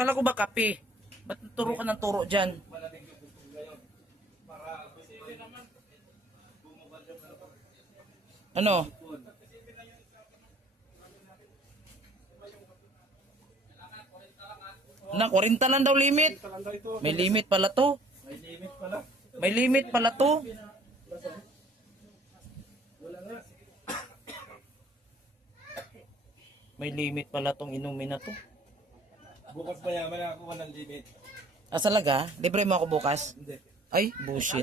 Akala ko ba kape? Ba't turo ka ng turo dyan? Ano? Na, 40 lang daw limit. May limit pala to. May limit pala. May limit pala to. Wala nga. May limit pala tong inumin na to. Bukas mayaman ako walang limit. Ah, talaga? Libre mo ako bukas? Hindi. Ay, bullshit.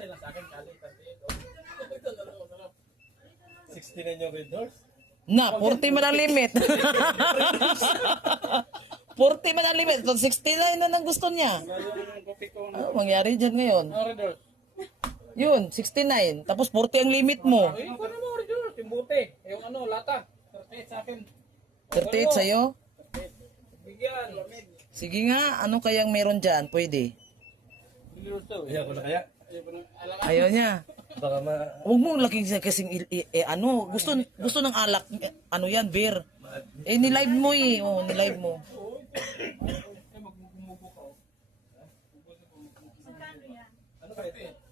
69 yung red doors. Na, 40 man ang limit. 40 man ang limit. So, 69 na ang gusto niya. Ano mangyari dyan ngayon? Red doors. Yun, 69. Tapos 40 ang limit mo. Eh, ano mo red doors? Timbuti. Yung ano, lata. 38 sa akin. 38 sa'yo? Bigyan. Sige nga, ano kayang meron dyan? Pwede. Ayaw ko na kaya. Ayaw niya. Baka Huwag mo laking kasing ano, gusto ng alak, ano yan, beer. Eh, nilive mo eh. Oh, nilive mo. ano kaya ito?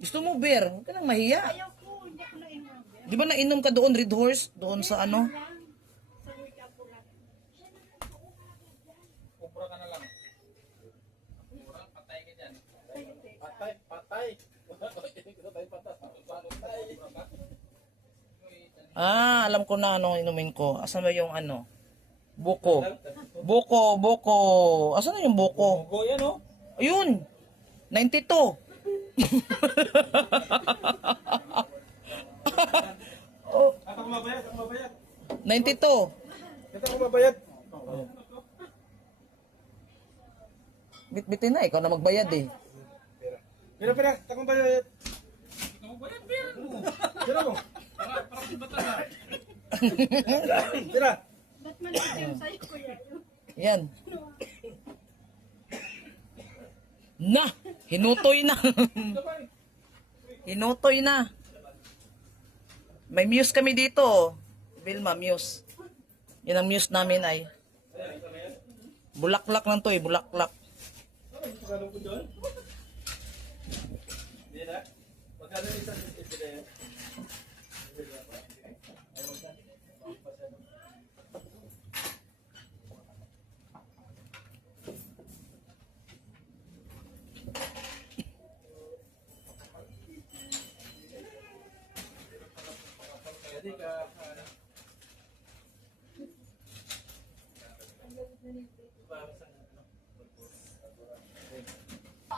Gusto mo beer? Huwag ka nang mahiya. Ayaw ko, hindi ako nainom. Di ba nainom ka doon, Red Horse? Doon sa ano? Sa wika po natin. Kumpra ka na lang. Kumpra, patay ka dyan. Patay, patay. Patay. Ah, alam ko na ano inumin ko. Asan ba yung ano? Buko. Buko. Asan na yung buko? Go yan oh. Ayun! 92. Oh, Ako mabayad, ako mabayad. 92. Ito ako mabayad. Bitbitin na, ikaw na magbayad eh. Pira, takong bayad. Ikaw bayad, pira mo. Pira mo. Pira. Ba't man ito yung sa'yo, kuya? Yan. Na! Hinutoy na. Hinutoy na. May muse kami dito. Vilma, muse. Yan ang muse namin ay. Bulaklak lang to eh, bulaklak. Magkano ko doon? Hindi na. Magkano isang biscuit na yan?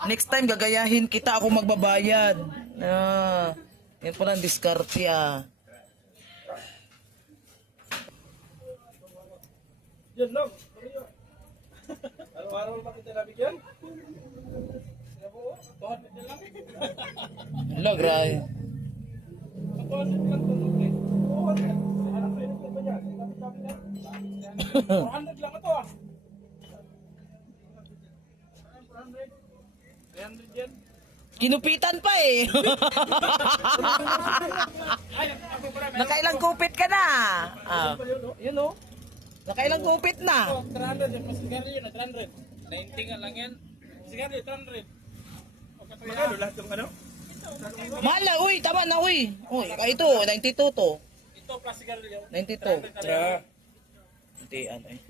Next time gagayahin kita, ako magbabayad. Ah, yan pala ang diskarte ah. Yan lang. Araw-araw naman kita nabigyan. Kaya po, 200 na lang. Hello, gray. 200 lang ito. 200. Anak ko yun ba niya? Sabi na. 400 lang ito ah. 300 yan. Kinupitan pa eh. Nakailang kupit ka na. Ah, yun oh. Nakailang kupit na. 300 yung sigarilyo na 300. 90 nga lang yan. Sigarilyo 300. Magkano lahat yung ano? Mahal na, uy. Tama na, uy. Uy, ito, 92 to. Ito plus sigarilyo. 92. Hindi, ano eh.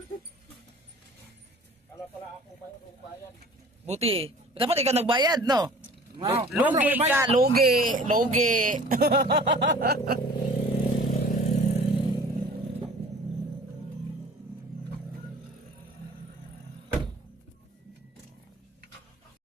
Kala pala ako bayad. Buti. Dapat ikaw nagbayad, no? Lugi ka, lugi.